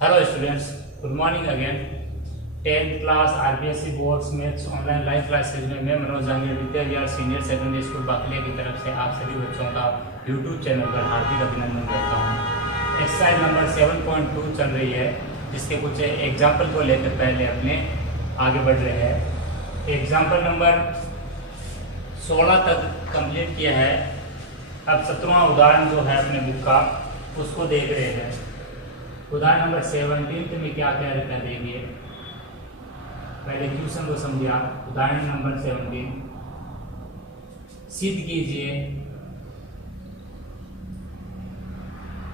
Hello students, good morning again. 10th class RBSC boards maths online live classes में मैं Manoj Jahangir Vidya Vihar senior secondary school Bakliya की तरफ से आप सभी बच्चों का यूट्यूब चैनल पर हार्दिक अभिनंदन करता हूँ। एक्सरसाइज नंबर 7.2 चल रही है, जिसके कुछ एग्जाम्पल को लेकर पहले अपने आगे बढ़ रहे हैं। एग्जाम्पल नंबर 16 तक कंप्लीट किया है। अब 17वां उदाहरण जो है अपने बुक का उसको देख रहे हैं। उदाहरण नंबर 17 में क्या क्या रहता है देखिए। पहले क्वेश्चन को समझिए आप। उदाहरण नंबर 17 सिद्ध कीजिए।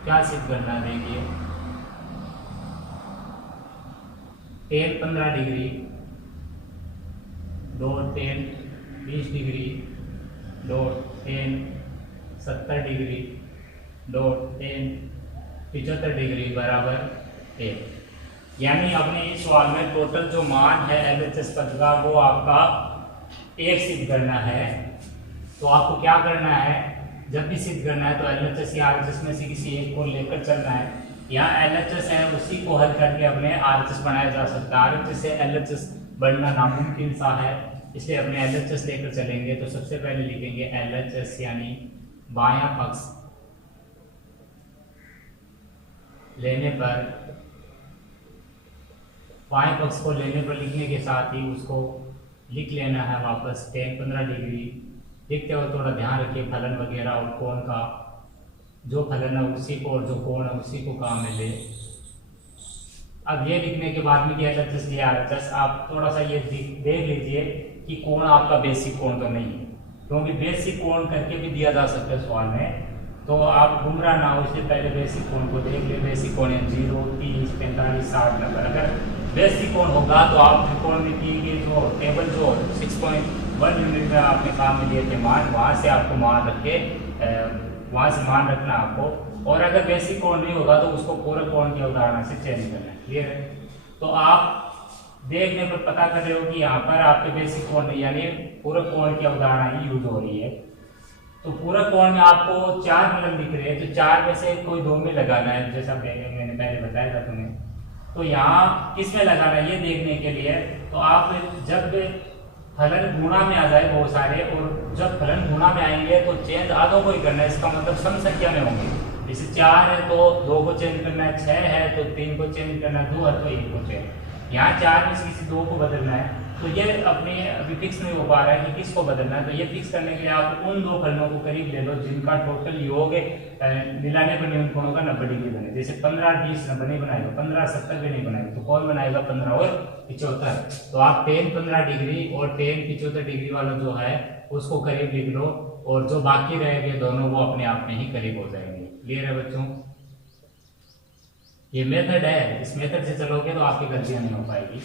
क्या सिद्ध करना है देखिए। Ten 15 degree, dot 10 20 degree, dot 10 70 degree, dot 10 75 degree बराबर 1। यानी अपने इस सवाल में टोटल जो मान है LHS पद का वो आपका 1 सिद्ध करना है। तो आपको क्या करना है, जब भी सिद्ध करना है तो LHS या RHS में से किसी एक को लेकर चलना है। यहाँ LHS है उसी को हल करके अपने RHS बनाया जा सकता है। RHS से LHS बनना नामुमकिन सा है, इसलिए अपने LHS लेकर चलेंगे। तो सबसे पहले लिखेंगे LHS यानी बायां पक्ष लेने पर, बाएं पक्ष को लेने पर लिखने के साथ ही उसको लिख लेना है वापस 10 15 डिग्री। लिखते हुए थोड़ा ध्यान रखिए फलन वगैरह और कोण का, जो फलन है उसी को और जो कोण है उसी को काम में ले। अब ये लिखने के बाद में LHS लिया RHS, आप थोड़ा सा ये देख लीजिए कि कोण आपका बेसिक कोण तो नहीं है, क्योंकि बेसिक कोण करके भी दिया जा सकता है सवाल में। तो आप गुमराह ना हो, इसलिए पहले बेसिक कोण को देख ले। बेसिक कोण है 0 30 45 60 90। अगर बेसिक कोण होगा तो आप त्रिकोणमिति की जो टेबल जो 6.1 यूनिट में आपने काम में लिए थे मान, वहाँ से आपको मान रख के वहाँ से मान रखना आपको। और अगर बेसिक कोण नहीं होगा तो उसको पूरक कोण की अवधारणा से चेंज करना है। क्लियर है? तो आप देखने पर पता कर रहे हो कि यहाँ पर आपके बेसिक कोण यानी पूरक कोण की अवधारणा ही यूज हो रही है। तो पूरक कोण में आपको 4 फलन दिख रहे हैं, तो 4 में से कोई 2 में लगाना है, जैसा मैंने पहले बताया था तुम्हें। तो यहाँ किस में लगाना है ये देखने के लिए तो आप जब फलन गुणा में आ जाए बहुत सारे, और जब फलन गुणा में आएंगे तो चेंज आधों को ही करना है। इसका मतलब सम संख्या में होंगे। जैसे 4 है तो 2 को चेंज करना है, 6 है तो 3 को चेंज करना है, 2 है तो 1 को चेंज। यहाँ 4 में से किसी 2 को बदलना है, तो ये अपने अभी फिक्स नहीं हो पा रहा है कि किसको बदलना है। तो ये फिक्स करने के लिए आप उन 2 फलनों को करीब ले लो जिनका टोटल योग मिलाने पर न्यून कोणों का 90 डिग्री बने। जैसे 15 20 90 नहीं बनाएगा, 15 70 भी नहीं बनाएगा, तो कौन बनाएगा 15 और 75। तो आप 10 15 डिग्री और 10 75 डिग्री वाला जो है उसको करीब लिख लो, और जो बाकी रहेंगे दोनों वो अपने आप में ही करीब हो जाएंगे। क्लियर है बच्चों? ये मेथड है, इस मेथड से चलोगे तो आपकी गलतियां नहीं हो पाएगी।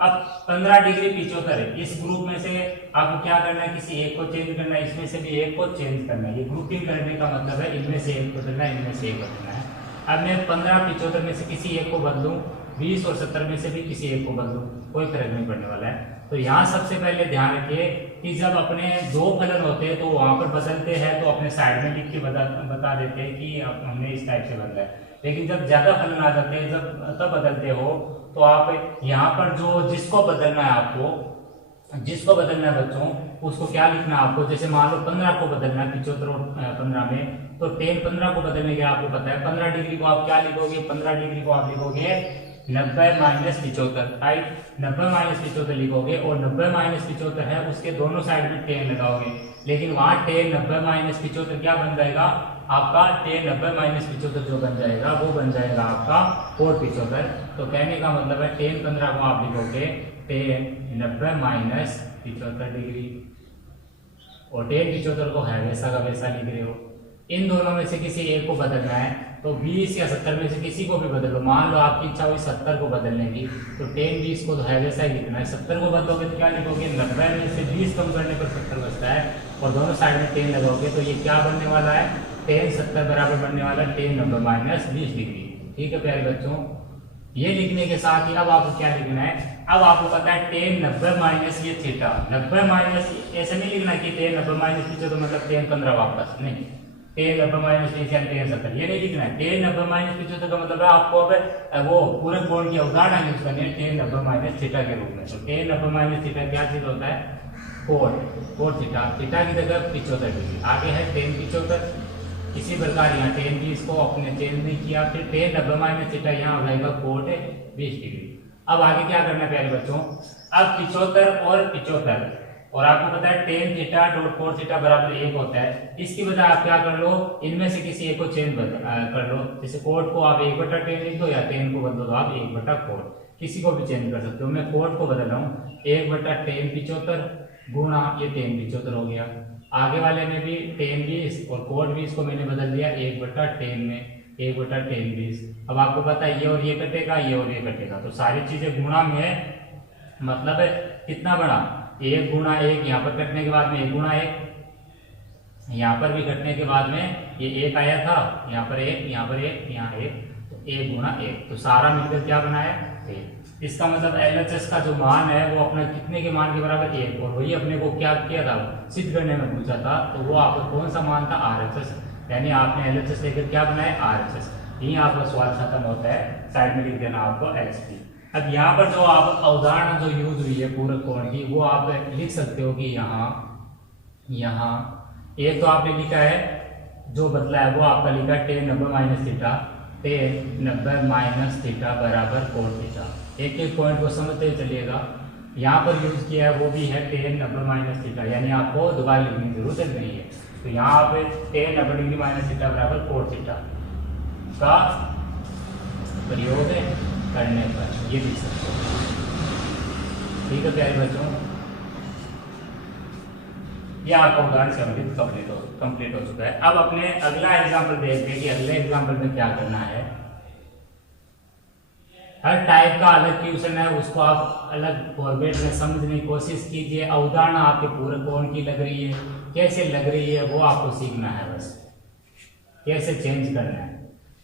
अब 15 डिग्री 75 है, इस ग्रुप में से आपको क्या करना है, किसी एक को चेंज करना है, इसमें से भी एक को चेंज करना है। ये ग्रुपिंग करने का मतलब है इनमें से एक बदलना है, इनमें से एक बदलना है। अब मैं 15 75 में से किसी एक को बदलूं, 20 और 70 में से भी किसी एक को बदलूं, कोई फर्क नहीं पड़ने वाला है। तो यहाँ सबसे पहले ध्यान रखिए कि जब अपने 2 फलन होते हैं तो वहां पर बदलते हैं तो अपने साइड में लिख के बता देते हैं कि हमने इस टाइप से बदला है। लेकिन जब ज्यादा फलन आ जाते हैं तब बदलते हो, तो आप यहाँ पर जो जिसको बदलना है आपको, जिसको बदलना है बच्चों, उसको क्या लिखना है आपको। जैसे मान लो 15 को बदलना है 75 और 15 में, तो 10 15 को बदलने के आपको पता है 15 डिग्री को आप क्या लिखोगे, 15 डिग्री को आप लिखोगे 90 - 75, राइट। 90 - 75 लिखोगे, और 90 - 75 है उसके दोनों साइड में 10 लगाओगे। लेकिन वहां 10 90 - 75 क्या बन जाएगा आपका, 10 90 - 75 जो बन जाएगा वो बन जाएगा आपका 4 75। तो कहने का मतलब है 10 15 को आप लिखोगे 10 90 - 75 डिग्री, और 10 75 को है वैसा का वैसा लिख रहे हो। इन दोनों में से किसी एक को बदलना है, तो 20 या 70 में से किसी को भी बदल लो। मान लो आपकी इच्छा हुई 70 को बदलने की, तो 10 20 को तो है वैसा ही लिखना है। 70 को बदलोगे तो क्या लिखोगे, 90 में से 20 कम करने पर 70 बचता है, और दोनों साइड में 10 लगाओगे तो ये क्या बनने वाला है, 10 70 बराबर बनने वाला है 10 90 - 20 डिग्री। ठीक है प्यारे बच्चों, ये लिखने के साथ ही अब आपको क्या लिखना है, अब आपको पता है 10 90 माइनस ये थीटा 90 माइनस, ऐसे नहीं लिखना कि 10 90 माइनस पीछे तो मतलब 10 15 वापस नहीं, टेन 90 माइनस 20 यानी टेन 70, ये नहीं लिखना है। टेन 90 माइनस 75 का मतलब है आपको अब वो पूरे कोण की अवधारणा यूज करनी है टेन 90 माइनस थीटा के रूप में। तो टेन 90 माइनस थीटा क्या चीज होता है, कोण थीटा, थीटा की जगह 75 डिग्री, आगे है टेन 75। इसी प्रकार यहाँ टेन 20 को अपने चेंज नहीं किया, फिर टेन 90 माइनस थीटा यहाँ हो जाएगा कोण 20 डिग्री। अब आगे क्या करना है प्यारे बच्चों, अब 75 और 75 और आपको पता है टेन थीटा डॉट कोण थीटा बराबर 1 होता है। इसकी बजाय आप क्या कर लो, इनमें से किसी एक को चेंज कर लो। जैसे कोण को आप 1/10 लिख दो या टेन को बदल दो आप 1/कोण, किसी को भी चेंज कर सकते हो। मैं कोण को बदल रहा हूँ 1/10 75 गुणा ये टेन 75 हो गया। आगे वाले में भी टेन 20 और कोण 20 को मैंने बदल दिया 1/10 में, 1/10 20। अब आपको पता है ये और ये कटेगा, ये और ये कटेगा, तो सारी चीजें गुणा में है, मतलब है कितना बड़ा 1 गुणा 1, यहाँ पर कटने के बाद में 1 गुणा 1, यहाँ पर भी कटने के बाद में ये 1 आया था, यहाँ पर 1, यहाँ पर 1, यहाँ 1, तो 1 गुणा 1, तो सारा मिलकर क्या बनाया 1। इसका मतलब LHS का जो मान है वो अपना कितने के मान के बराबर 1, और वही अपने को क्या किया था सिद्ध करने में पूछा था, तो वो आपको कौन सा मान था RHS, यानी आपने LHS लेकर क्या बनाया RHS। यही आपका सवाल खत्म होता है, साइड में लिख देना आपको LHP। अब यहाँ पर जो आप अवधारणा जो यूज हुई है पूरक कोण की, वो आप लिख सकते हो कि यहाँ एक तो आपने लिखा है जो बदला है वो आपका लिखा है ten 90 minus theta, ten 90 minus theta बराबर कोण थीटा। एक एक पॉइंट को समझते चलिएगा। यहाँ पर यूज किया है वो भी है टेन 90 माइनस थीटा, यानी आपको दोबारा लिखने की जरूरत नहीं है। तो यहाँ पे टेन 90 डिग्री माइनस थीटा बराबर कोण थीटा का प्रयोग करने पर ये लिख सकते हो। ठीक है प्यारे बच्चों, ये आपका उदाहरण संबंधित कंप्लीट हो चुका है। अब अपने अगला एग्जाम्पल देखते हैं कि अगले एग्जाम्पल में क्या करना है। हर टाइप का अलग क्वेश्चन है, उसको आप अलग फॉर्मेट में समझने की कोशिश कीजिए। अवधारणा आपके पूरे कोण की लग रही है, कैसे लग रही है वो आपको सीखना है, बस कैसे चेंज करना है।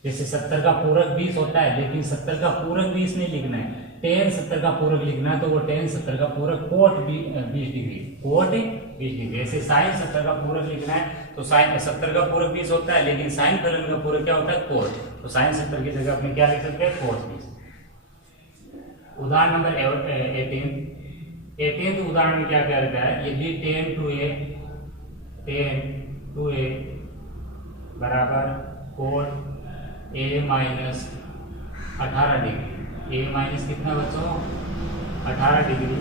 जैसे 70 का पूरक 20 होता है, लेकिन 70 का पूरक 20 नहीं लिखना है, टेन 70 का पूरक लिखना है, तो वो टेन 70 का पूरक कोट 20 डिग्री, कोट 20 डिग्री। ऐसे साइन 70 का पूरक लिखना है, तो साइन 70 का पूरक 20 होता है, लेकिन साइन फलन का पूरक क्या होता है कोट, तो साइन 70 की जगह अपने क्या लिख सकते हैं कोट 20। उदाहरण नंबर 18 उदाहरण में क्या क्या रहता है, यदि टेन टू ए बराबर cot A minus 18 degree, A minus कितना बच्चों 18 डिग्री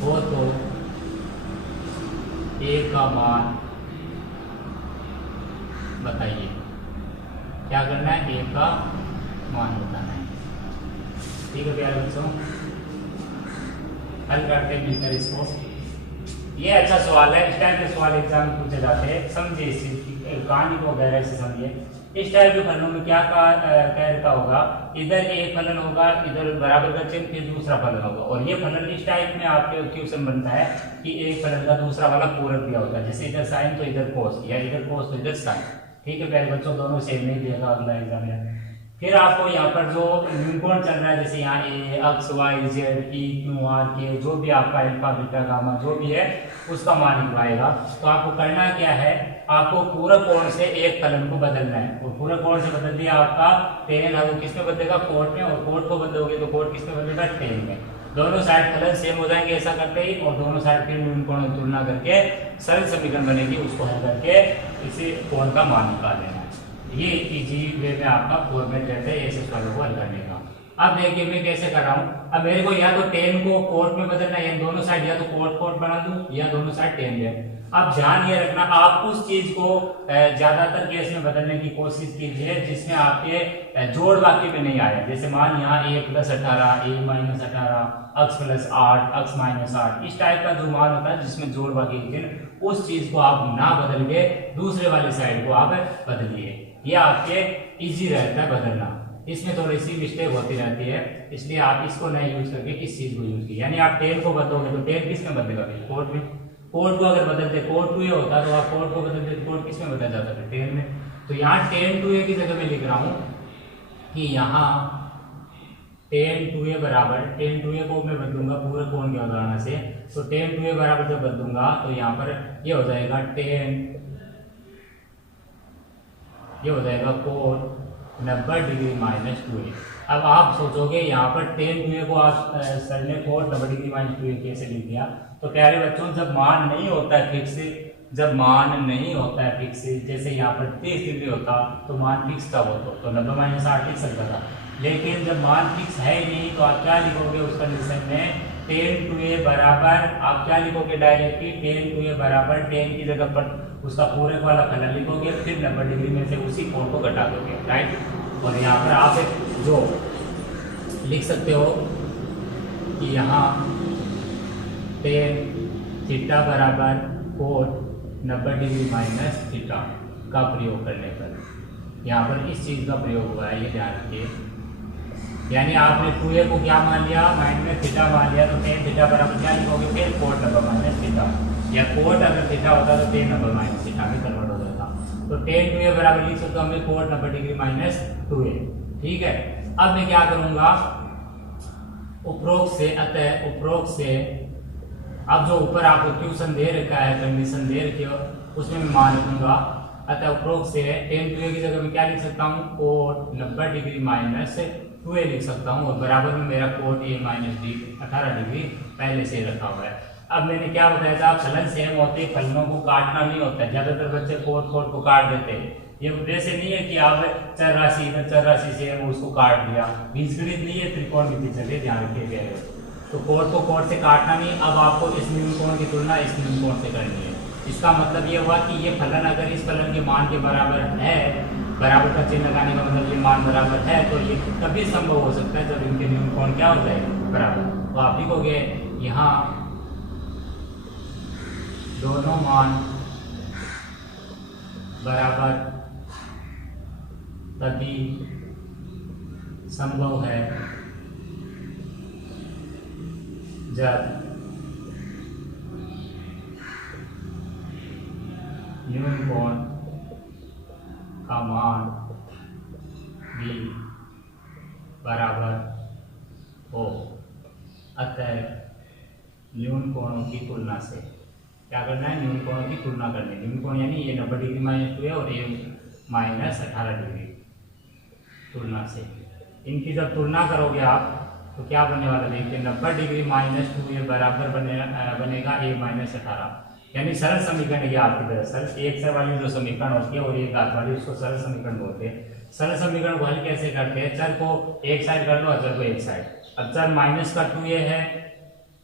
हो, तो ए का मान बताइए। क्या करना है, ए का मान बताना है। ठीक है प्यारे बच्चों, हल करते हैं मिलकर इसको। ये अच्छा सवाल है, इस टाइप के सवाल एग्जाम में पूछे जाते हैं, समझिए इस कहानी को गहराई से समझिए। इस टाइप के फलनों में क्या कह रखा होगा, इधर एक फलन होगा, इधर बराबर का चिन्ह, फिर दूसरा फलन होगा, और ये फलन इस टाइप में आपके क्वेश्चन बनता है कि एक फलन का दूसरा वाला पूरक दिया होता है, जैसे इधर साइन तो इधर कोस, या इधर कोस तो इधर साइन। ठीक है प्यारे बच्चों, दोनों सेम नहीं देगा अगला एग्जाम में। फिर आपको यहाँ पर जो न्यूनकोण चल रहा है, जैसे यहाँ A X Y Z E Q R के, जो भी आपका अल्फा बीटा गामा जो भी है उसका मान निकलवाएगा। तो आपको करना क्या है, आपको पूरक कोण से एक फलन को बदलना है, और पूरक कोण से बदल दिया आपका टेन है, वो किस में बदलेगा कोट में, और कोट को बदलोगे तो कोट किस में बदलेगा टेन में। दोनों साइड फलन सेम हो जाएंगे ऐसा करते ही, और दोनों साइड फिर न्यूनकोण की तुलना करके सरल समीकरण बनेगी, उसको हल करके इसी कोण का मान निकाल लेना। ये इजी वे में आपका फॉर्मेट रहता है ऐसे सवालों को हल करने का। अब देखिए मैं कैसे कर रहा हूँ, अब मेरे को या तो टेन को कोट में बदलना है, दोनों साइड या तो कोट बना दूं या दोनों साइड टेन ले। अब ध्यान ये रखना, आप उस चीज को ज्यादातर केस में बदलने की कोशिश कीजिए जिसमें आपके जोड़ वाक्य में नहीं आया। जैसे मान यहाँ a + 18 a - 18 x + 8 x - 8, इस टाइप का जो मान होता है जिसमें जोड़ वाक्य चिन्ह, उस चीज को आप ना बदल के दूसरे वाली साइड को आप बदलिए, ये आपके इजी रहता है बदलना। इसमें थोड़ी सी मिस्टेक होती रहती है, इसलिए आप इसको नहीं यूज करके इस चीज को यूज कीजिए। यानी आप टेन को बदलोगे तो टेन किस में बदलेगा, कोट में। कोट को अगर बदलते कोट टू ए होता तो आप कोट को बदलते कोट किस में बदल जाता था, टेन में। तो यहाँ टेन टू ए की जगह मैं लिख रहा हूँ कि यहाँ टेन टू ए बराबर, टेन टू ए को मैं बदलूंगा पूरे कोण की अवधारणा से, तो टेन टू ए बराबर जब बदलूंगा तो यहाँ पर ये हो जाएगा टेन ये हो जाएगा कोट 90 डिग्री माइनस 2a। अब आप सोचोगे यहाँ पर टेन 2a को आप सर ने कोट 90 डिग्री माइनस 2a कैसे लिख दिया। तो प्यारे बच्चों, जब मान नहीं होता है फिक्स, जब मान नहीं होता है फिक्स, जैसे यहाँ पर 30 डिग्री होता तो मान फिक्स तब होता तो 90 माइनस 8 लिख सकता था। लेकिन जब मान फिक्स है ही नहीं तो आप क्या लिखोगे उस कंडीशन में, टेन 2a बराबर, आप क्या लिखोगे डायरेक्टली, टेन 2a बराबर टेन की जगह पर उसका पूरे वाला फलन लिखोगे, फिर 90 डिग्री में से उसी कोण को घटा दोगे, राइट। और यहाँ पर आप एक जो लिख सकते हो कि यहाँ टेन थीटा बराबर कोट 90 डिग्री माइनस थीटा का प्रयोग करने पर यहाँ पर इस चीज़ का प्रयोग हुआ है, ये ध्यान रखिए। यानी आपने 2a को क्या मान लिया, माइंड में थीटा मान लिया, तो टेन थीटा बराबर क्या लिखोगे फिर कोट 90 माइनस थीटा, या कोट अगर थीटा होता तो टेन 90 माइनस थीटा में कन्वर्ट हो जाता। तो टेन 2a बराबर लिख सकता हूँ मैं कोट 90 डिग्री माइनस 2a, ठीक है। अब मैं क्या करूँगा, उपरोक्त से, अतः उपरोक्त से, अब जो ऊपर आपको क्वेश्चन दे रखा है, कंडीशन दे रखी है, उसमें मैं मान रखूंगा। अतः उपरोक्त से टेन 2a की जगह मैं क्या लिख सकता हूँ, कोट 90 डिग्री माइनस 2a लिख सकता हूँ, और बराबर में मेरा कोट a माइनस 18 डिग्री पहले से रखा हुआ है। अब मैंने क्या बताया था, फलन सेम होते फलनों को काटना नहीं होता है, ज्यादातर बच्चे कोट को काट देते हैं। ये वैसे नहीं है कि आप चर राशि इधर चर राशि से उसको काट दिया, बीजगणित नहीं है, त्रिकोणमिति चलिए ध्यान रखिए गए। तो कोट को कोट से काटना नहीं, अब आपको इस न्यून कोण की तुलना इस न्यून कोण से करनी है। इसका मतलब ये हुआ कि ये फलन अगर इस फलन के मान के बराबर है, बराबर का चिन्ह लगाने का मतलब ये मान बराबर है, तो ये तभी संभव हो सकता है जब इनके न्यून कोण क्या हो जाएगा, बराबर। तो आप लिखोगे यहाँ दोनों मान बराबर तभी संभव है जब न्यून कोण का मान भी बराबर हो। अतः न्यून कोणों की तुलना से क्या करना है, न्यून कोणों की तुलना करनी है। न्यून कोण यानी ये 90 डिग्री माइनस 2 है और ये माइनस 18 डिग्री, तुलना से इनकी जब तुलना करोगे आप तो क्या बनने वाला देखिए, 90 डिग्री माइनस 2 बराबर बनेगा a माइनस 18। यानी सरल समीकरण ये आपकी दरअसल एक से वाली जो समीकरण होती है और एक आठ वाली, उसको सरल समीकरण बोलते हैं। सरल समीकरण को हल कैसे करते हैं, चर को एक साइड कर लो, चर को एक साइड। अब चर माइनस का 2a है,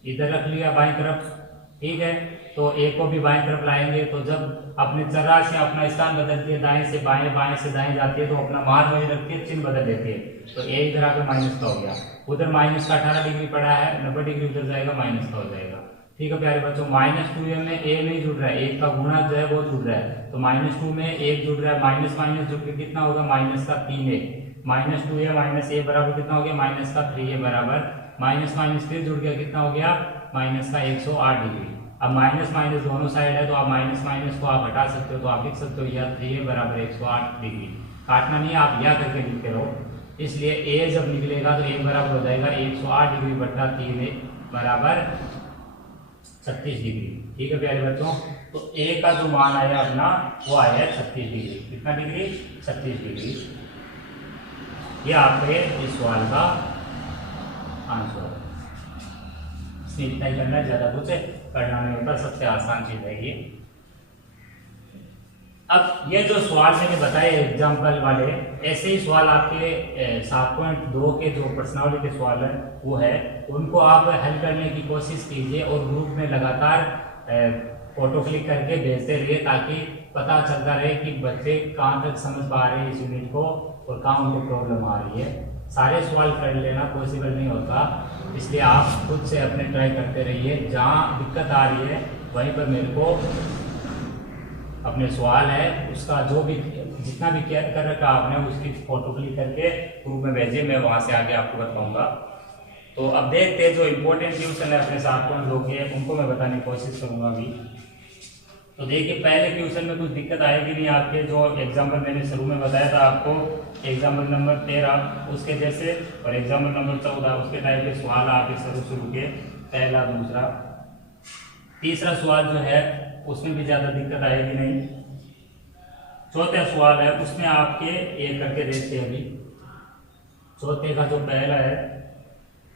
इधर रख लिया बाईं तरफ, ठीक है। तो a को भी बाईं तरफ लाएंगे, तो जब अपने चर राशि अपना स्थान बदलती है, दाएं से बाएं बाएं से दाएं जाती है, तो अपना मान वही रखती है, चिन्ह बदल देती है। तो a इधर आकर माइनस का हो गया, उधर माइनस का 18 डिग्री पड़ा है, 90 डिग्री उधर जाएगा, माइनस का हो जाएगा, ठीक है प्यारे बच्चों। माइनस 2a में a नहीं जुड़ रहा है, एक का गुणा जो है वो जुड़ रहा है, तो माइनस 2 में 1 जुड़ रहा है, माइनस माइनस जुड़ के कितना होगा, माइनस का 3a, minus 2a minus a बराबर कितना हो गया, माइनस का 3a बराबर, माइनस माइनस फिर जुड़ गया, कितना हो गया, माइनस का 108 डिग्री। अब माइनस माइनस दोनों साइड है, तो आप माइनस माइनस को आप हटा सकते हो, तो आप लिख सकते हो यह 3a बराबर 108 डिग्री। काटना नहीं है, आप यह करके लिखते रहो, इसलिए a जब निकलेगा तो a बराबर हो जाएगा 108 डिग्री बटा 3a बराबर 36 डिग्री, ठीक है प्यारे बच्चों। तो a का जो मान आया अपना वो आया 36 डिग्री, कितना डिग्री, 36 डिग्री। ये आपके इस सवाल का आंसर है। इसमें इतना ही करना है, ज्यादा कुछ करना नहीं होता, सबसे आसान चीज है ये। अब ये जो सवाल मैंने बताए एग्जाम्पल वाले, ऐसे ही सवाल आपके 7.2 के जो प्रश्नावली के सवाल है वो है, उनको आप हल करने की कोशिश कीजिए और ग्रुप में लगातार फोटो क्लिक करके भेजते रहिए, ताकि पता चलता रहे कि बच्चे कहाँ तक समझ पा रहे हैं इस यूनिट को और कहाँ उनको प्रॉब्लम आ रही है। सारे सवाल कर लेना पॉसिबल नहीं होता, इसलिए आप खुद से अपने ट्राई करते रहिए। जहाँ दिक्कत आ रही है वहीं पर मेरे को अपने सवाल है उसका जो भी जितना भी केयर कर रखा आपने उसकी फोटो क्लिक करके ग्रुप में भेजिए, मैं वहाँ से आगे आपको बताऊँगा। तो अब देखते हैं जो इम्पोर्टेंट क्वेश्चन है अपने 7.2 के, उनको मैं बताने की कोशिश करूँगा अभी। तो देखिए पहले क्वेश्चन में कुछ दिक्कत आएगी नहीं आपके, जो एग्जाम्पल मैंने शुरू में बताया था आपको, एग्जाम्पल नंबर 13 उसके जैसे और एग्जाम्पल नंबर 14 उसके टाइप के सवाल आपके शुरू के, पहला दूसरा तीसरा सवाल जो है उसमें भी ज़्यादा दिक्कत आएगी नहीं। चौथा सवाल है, उसमें आपके एक करके देखते हैं। अभी चौथे का जो पहला है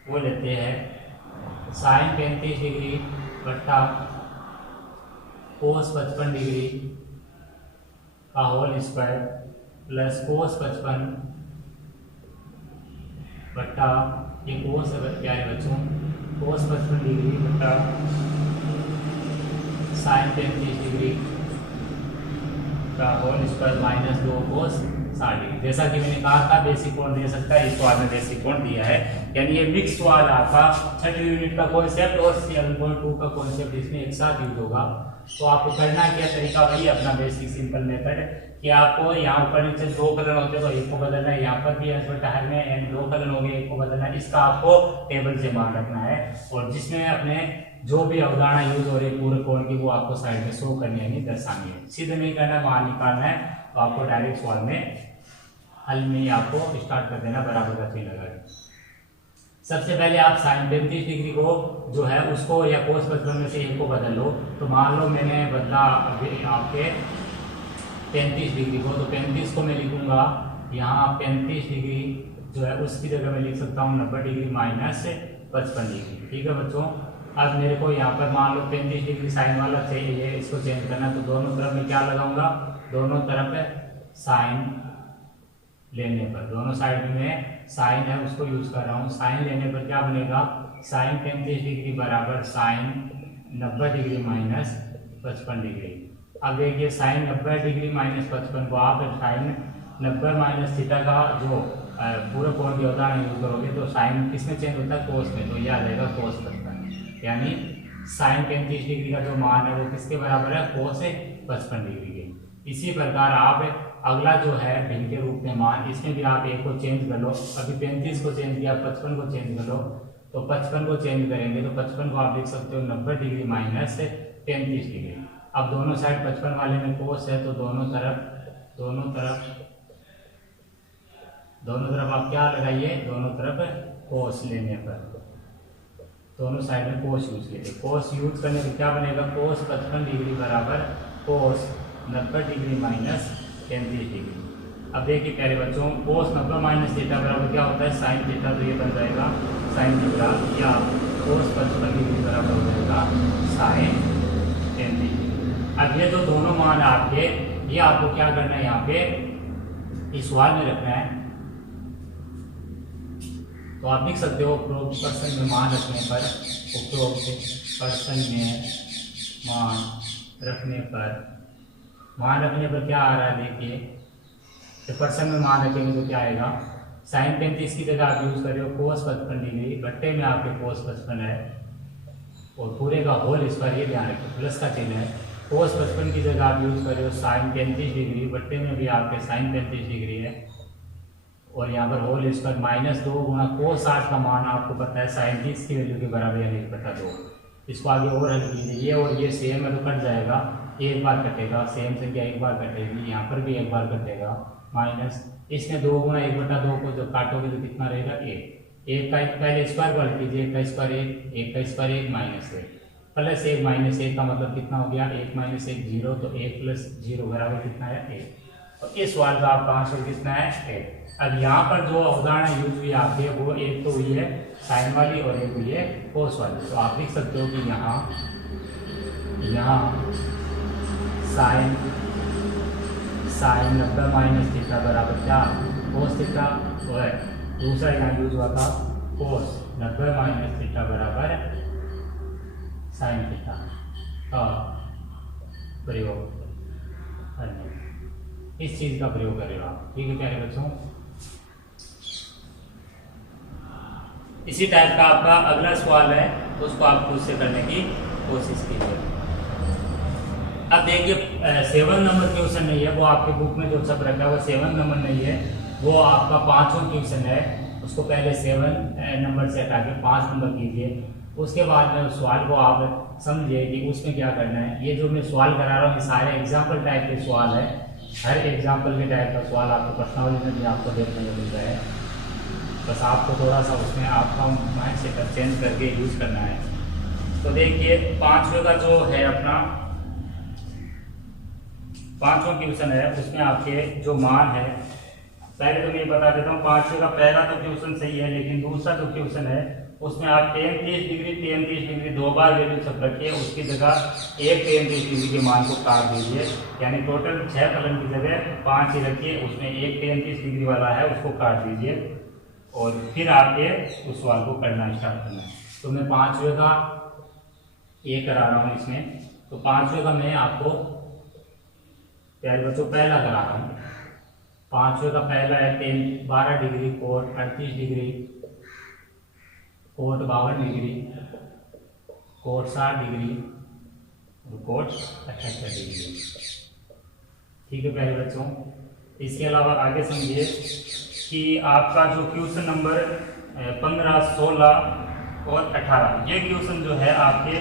वो लेते हैं साइन 35 डिग्री बट्टा कोस 55 डिग्री का होल स्क्वायर प्लस कोस 55 बट्टा ये कोस क्या है बच्चों, कोस 55 डिग्री बट्टा साइन 35 डिग्री का होल स्क्वायर माइनस 2 कोस 60 डिग्री। जैसा कि मैंने कहा था बेसिक कोण दे सकता है, इस सवाल में बेसिक कोण दिया है, यानी ये मिक्स सवाल आपका 6वीं यूनिट का कॉन्सेप्ट और 7.2 का कॉन्सेप्ट इसमें एक साथ यूज होगा। तो आपको करना क्या तरीका, वही अपना बेसिक सिंपल मेथड कि आपको यहाँ ऊपर नीचे 2 फलन होते हैं तो एक को बदलना है, यहाँ पर भी हर में एंड 2 फलन हो गए, एक को बदलना है, इसका आपको टेबल से मान रखना है और जिसमें अपने जो भी अवधारणा यूज हो रही है पूरे कोण की वो आपको साइड में शो करनी है, दर्शानी है। सीधे नहीं करना है, बाहर निकालना है, तो आपको डायरेक्ट सवाल में हल में ही आपको स्टार्ट कर देना बराबर का चिन्ह लगा। सबसे पहले आप साइन 35 डिग्री को जो है उसको या कोस 55 में से एक को बदल लो। तो मान लो मैंने बदला आपके 35 डिग्री को, तो 35 को मैं लिखूंगा यहाँ 35 डिग्री जो है उसकी जगह मैं लिख सकता हूँ 90 डिग्री माइनस 55 डिग्री। ठीक है बच्चों, अब मेरे को यहाँ पर मान लो 35 डिग्री साइन वाला चाहिए, इसको चेंज करना, तो दोनों तरफ मैं क्या लगाऊंगा, दोनों तरफ साइन लेने पर, दोनों साइड में साइन है उसको यूज कर रहा हूँ, साइन लेने पर क्या बनेगा, साइन 35 डिग्री बराबर साइन 90 डिग्री माइनस 55 डिग्री। अब देखिए साइन 90 डिग्री माइनस 55 को आप साइन 90 माइनस थीटा का जो पूरा कोण की अवधारणा यूज करोगे तो साइन किसमें चेंज होता है, कोस में, तो यह आ जाएगा कोस 55, यानी साइन 35 डिग्री का जो मान है वो किसके बराबर है, कोस 55 डिग्री के। इसी प्रकार आप अगला जो है भिन्न के रूप में मान, इसमें भी आप एक को चेंज कर लो, अभी 35 को चेंज किया 55 को चेंज कर लो, तो 55 को चेंज करेंगे तो 55 को आप लिख सकते हो 90 डिग्री माइनस 35 डिग्री। अब दोनों साइड 55 वाले में कोस है तो दोनों तरफ आप क्या लगाइए, दोनों तरफ कोस लेने पर, दोनों साइड में कोस यूज कीजिए। कोस यूज करने से क्या बनेगा, कोस 55 डिग्री बराबर कोस 90 डिग्री माइनस 35 डिग्री। अब देखिए प्यारे बच्चों, कोस 90 माइनस थीटा बराबर क्या होता है, साइन थीटा, तो ये बन जाएगा साइन थीटा, या कोस 55 डिग्री बराबर हो जाएगा साइन 35 डिग्री। अब ये जो दोनों मान आपके, ये आपको क्या करना है, यहाँ पे इस सवाल में रखना है। तो आप लिख सकते हो उपरोक्त पर्सन में मान रखने पर, उपरोक्त पर्सन में मान रखने पर क्या आ रहा है, देखिए तो पर्सन में मान रखेंगे तो क्या आएगा, साइन 35 की जगह आप यूज कर रहे हो कोस 55 डिग्री, बट्टे में आपके कोस 55 है और पूरे का होल स्क्वायर, ये ध्यान रखिए प्लस का चिन्ह है, कोस 55 की जगह आप यूज कर रहे हो साइन 35 डिग्री, बट्टे में भी आपके साइन 35 डिग्री है और यहाँ पर होल स्क्वायर माइनस 2 गुणा कोस 60 का मान आपको पता है साइन 30 की वैल्यू के बराबर, यानी 1/2। इसको आगे और हल कीजिए, ये और ये सेम है तो कट जाएगा, एक बार कटेगा, सेम संख्या एक बार कटेगी, यहाँ पर भी एक बार कटेगा, माइनस इसमें 2 गुणा 1/2 को जब काटोगे तो कितना रहेगा, 1 का पहले स्क्वायर को हल कीजिए, 1 का स्क्वायर 1 का स्क्वायर 1 माइनस 1 प्लस 1 माइनस 1 का मतलब कितना हो गया, 1 माइनस 1 0, तो 1 प्लस 0 बराबर कितना है, 1। तो इस सवाल का आपका आंसर कितना है, 1। अब यहाँ पर जो अवधारणा यूज हुई आपकी वो एक तो हुई है साइन वाली और एक हुई है कोस वाली, तो आप लिख सकते हो कि यहाँ साइन 90 माइनस थीटा बराबर क्या, कोस थीटा, और दूसरा यहाँ यूज हुआ था कोस 90 माइनस थीटा बराबर साइन थीटा का प्रयोग करने, इस चीज का प्रयोग कर रहे हो आप। ठीक है प्यारे बच्चों, इसी टाइप का आपका अगला सवाल है, उसको आप खुद से करने की कोशिश कीजिए। अब देखिए 7 नंबर क्वेश्चन नहीं है, वो आपके बुक में जो सब रखा है वो 7 नंबर नहीं है, वो आपका 5वां क्वेश्चन है। उसको पहले 7 नंबर से हटा के 5 नंबर कीजिए, उसके बाद में उस सवाल को आप समझिए कि उसमें क्या करना है। ये जो मैं सवाल करा रहा हूँ ये सारे एग्जाम्पल टाइप के सवाल है, हर एग्जाम्पल के टाइप का सवाल आपको प्रश्नावली में भी आपको देखने को मिलता है, बस आपको थोड़ा सा उसमें आपका माइंड सेटअप चेंज करके यूज करना है। तो देखिए 5वें का जो है अपना पांचवा क्वेश्चन है, उसमें आपके जो मान है, पहले तो मैं बता देता हूँ, पांचवे का पहला तो क्वेश्चन सही है, लेकिन दूसरा जो क्वेश्चन है उसमें आप 30 डिग्री 2 बार वैल्यू छप रखिए, उसकी जगह एक 30 डिग्री के मान को काट दीजिए, यानी टोटल 6 फलन की जगह 5 ही रखिए, उसमें एक 33 डिग्री वाला है उसको काट दीजिए और फिर आपके उस सवाल को करना स्टार्ट करना है। तो मैं पांचवे का ये करा रहा हूँ इसमें, तो पांचवे का मैं आपको प्यारे बच्चों पहला करा रहा हूँ। पांचवे का पहला है 12 डिग्री कोट 38 डिग्री कोट 52 डिग्री कोट 60 डिग्री और कोट 78 डिग्री। ठीक है प्यारे बच्चों, इसके अलावा आगे समझिए कि आपका जो क्वेश्चन नंबर 15, 16 और 18, ये क्वेश्चन जो है आपके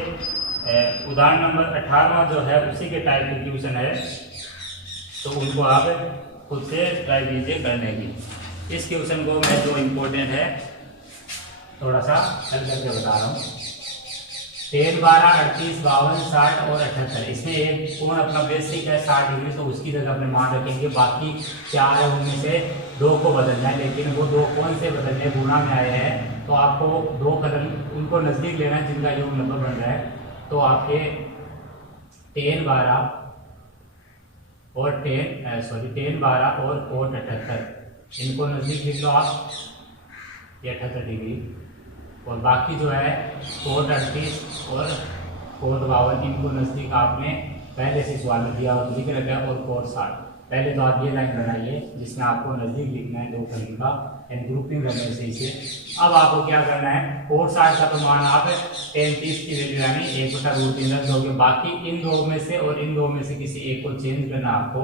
उदाहरण नंबर 18 जो है उसी के टाइप के क्वेश्चन है, तो उनको आप खुद से ट्राई कीजिए करने की। इस क्वेश्चन को मैं जो इम्पोर्टेंट है थोड़ा सा हल करके बता रहा हूँ। 13, 12, 38, 52, 60 और 78, इसमें एक कोण अपना बेसिक है 60 डिग्री, तो उसकी जगह अपने मान रखेंगे। बाकी 4 है उनमें से 2 को बदलना है, लेकिन वो 2 कौन से बदलने गुणा में आए हैं, तो आपको 2 कदम उनको नज़दीक लेना है जिनका योग नंबर बन रहा है। तो आपके 10, 12 और 10, 12 और कोट 78, इनको नज़दीक लिख लो आप, ये 78 डिग्री, और बाकी जो है कोट 38 और कोट 52, इनको नज़दीक आपने पहले से सवाल में दिया और लिख रखा है, और कोट 60। पहले तो आप ये लाइन बनाइए जिसमें आपको नज़दीक लिखना है 2 फलन का, एंड ग्रुपिंग करने से इसे। अब आपको क्या करना है, कोट 60 का तो मान आप 33 की वैल्यू यानी 1/√3 रख दोगे। बाकी इन 2 में से और इन 2 में से किसी एक को चेंज करना, आपको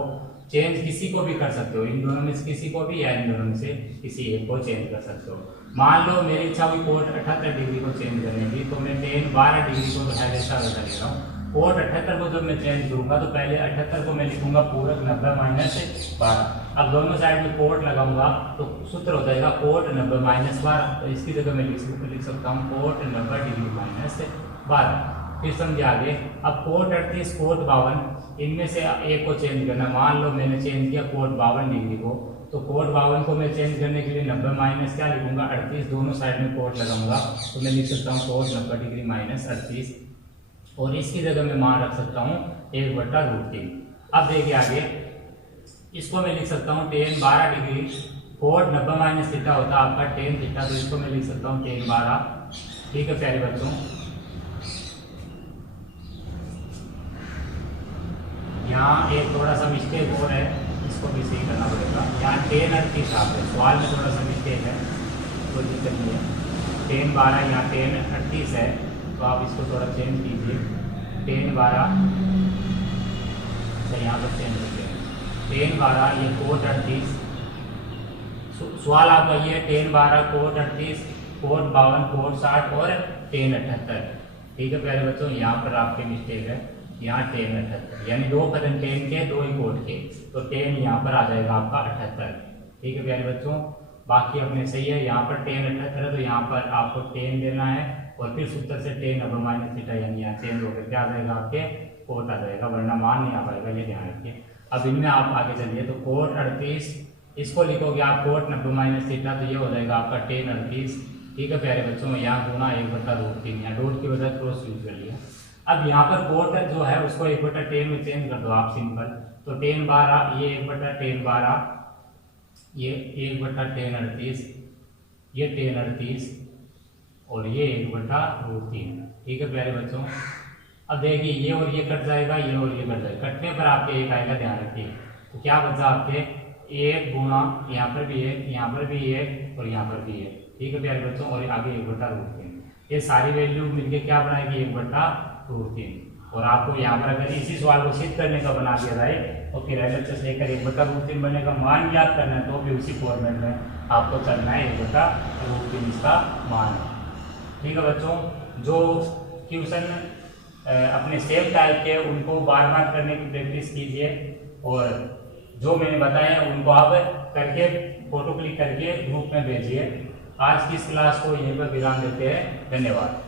चेंज किसी को भी कर सकते हो, इन दोनों में से किसी को भी या इन दोनों में से किसी एक को चेंज कर सकते हो। मान लो मेरी इच्छा हुई कोट 78 डिग्री को चेंज करने की, तो मैं 10, 12 डिग्री को है वैसा वैसा ले रहा हूँ। कोट 78 को जब मैं चेंज करूंगा तो पहले 78 को मैं लिखूंगा पूरक 90 - 12। अब दोनों साइड में कोट लगाऊंगा तो सूत्र हो जाएगा कोट 90 - 12, तो इसकी जगह मैं लिख सकता हूँ कोट 90 डिग्री -12। फिर समझिए आगे, अब कोट 38, कोट 52, इनमें से एक को चेंज करना। मान लो मैंने चेंज किया कोट 52 डिग्री को, तो कोट 52 को मैं चेंज करने के लिए 90 माइनस क्या लिखूंगा 38, दोनों साइड में कोट लगाऊंगा, तो मैं लिख सकता हूँ कोट 90 डिग्री -38, और इसकी जगह मैं मान रख सकता हूँ 1/√3। अब देखिए आगे, इसको मैं लिख सकता हूँ 10, 12 डिग्री कोट 90 - थीटा होता है आपका 10 थीटा, तो इसको मैं लिख सकता हूँ 10, 12। ठीक है प्यारे बच्चों, यहाँ एक थोड़ा सा मिस्टेक और है, इसको भी सही करना पड़ेगा। यहाँ 10, 38 आप है, सवाल में थोड़ा सा मिस्टेक है, कोई दिक्कत नहीं है। 10, 12 यहाँ 10, 38 है, तो आप इसको थोड़ा चेंज कीजिए 10, 12, अच्छा यहाँ पर चेंज करते हैं 10, 12 ये कोट 38, सवाल आपका ये 10, 12 कोट 38, कोट 52, कोट 60 और 10, 78। ठीक है प्यारे बच्चों, यहाँ पर आपके मिस्टेक है, यहाँ 10, 78, यानी 2 कदम 10 के 2 ही कोट के, तो 10 यहाँ पर आ जाएगा आपका 78। ठीक है प्यारे बच्चों, बाकी अपने सही है, यहाँ पर 10, 78 है, तो यहाँ पर आपको 10 देना है, और फिर सूत्र से 10 - थीटा, यानी यहाँ चेंज होकर क्या आ जाएगा आपके कोट आ जाएगा, वरना मान नहीं आ पाएगा, ये ध्यान रखिए। अब इनमें आप आगे चलिए, तो कोट 38 इसको लिखोगे आप कोट 90 - थीटा, तो ये हो जाएगा आपका 10, 38। ठीक है प्यारे बच्चों, यहाँ गुना 1/√3, यहाँ डॉट की वजह क्रॉस यूज कर लिया। अब यहाँ पर कोट जो है उसको 1/10 में चेंज कर दो आप सिंपल, तो 10, 12 ये 1/10, 12 ये 1/10, 38 ये 10, 38 और ये 1/√3। ठीक है प्यारे बच्चों, अब देखिए ये और ये कट जाएगा, ये और ये कट जाएगा, कटने पर आपके एक आएगा, ध्यान रखिए। तो क्या बचा आपके 1 गुणा यहाँ पर भी 1, यहाँ पर भी 1 और यहाँ पर भी 1। ठीक है प्यारे बच्चों, और आगे 1/√3, ये सारी वैल्यू मिलके क्या बनाएगी 1/√3। और आपको यहाँ पर अगर इसी सवाल को सिद्ध करने का बना दिया जाए तो फिर LHS लेकर 1/√3 बनेगा, मान याद करना है तो भी उसी फॉर्मेट में आपको चलना है, 1/√3 इसका मान। ठीक है बच्चों, जो क्वेश्चन अपने सेम टाइप के उनको बार बार करने की प्रैक्टिस कीजिए, और जो मैंने बताया उनको आप करके फोटो क्लिक करके ग्रुप में भेजिए। आज की इस क्लास को यहीं पर विराम देते हैं, धन्यवाद।